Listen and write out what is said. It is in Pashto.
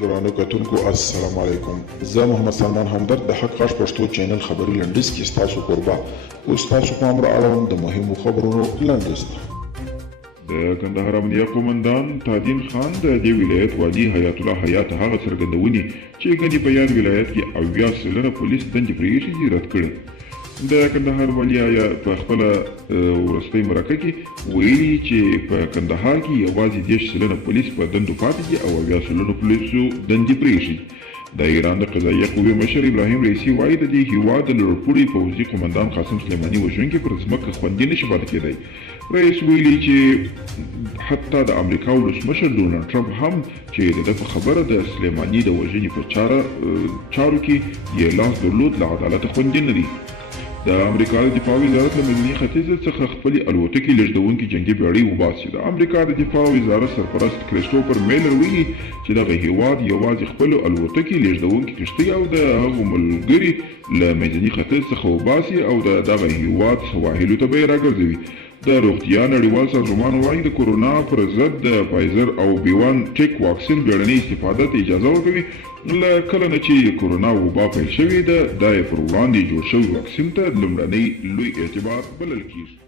درانه کتونکو السلام علیکم. زه محمد سلمان همدرد د حق غږ پښتو چینل خبري لنډیز کې ستاسو کوربه اوس تاسو پام را اړوم د مهمو خبرونو لنډیز ته. د کندهار امنیه قومندان تادین خان د دې ولایت والي حیات الله حیات هغه څرګندونې چې ګنې په یاد ولایت کې 80 سلنه پولیس دندې پرېښي رد کړې. د کندهار والي په خپله وروستۍ مرکه کې ویلي چې په کندهار کې یوازې 10 سلنه پولیس په دندو پاتې دي او 80 سلنه پولیسو دندې پرېښي. د ایران د قضاییه قوې مشر ابراهیم رئیسي وایي د دې هیواد د لوړپوړي پوځي قومندان قاسم سلیماني وژونکي پر ځمکه خوندي نشي پاتې کېدی. رئیس ویلي چې حتی د امریکا ولسمشر ډونالډ ټرمپ هم چې د ده په خبره د سلیماني د وژنې په چارو کې یې لاس درلود له عدالته خوندي نه دي. د امریکا د دفاع وزارت له منځني ختیځ څخه خپلې الوتکې لېږدونکي جنګي بېړۍ وباسي. د امریکا د دفاع وزارت سرپرست کریسټوفر میلر ویلي چې دغه هیواد یوازې خپلو الوتکې لېږدونکي کښتۍ او د هغو ملګري له منځني ختیځ څخه وباسي او د دغه هیواد سواحلو ته به یې راګرځوي. د روغتیا نړیوال سازمان وایي د کورونا پر ضد د فایزر او بیوان ټیک واکسین بیړنۍ استفاده ته اجازه ورکوي. له کله نه چې کورونا وبا پیل شوې ده دا یې پر وړاندې جوړ شوي واکسین ته لومړنی لوی اعتبار بلل کېږي.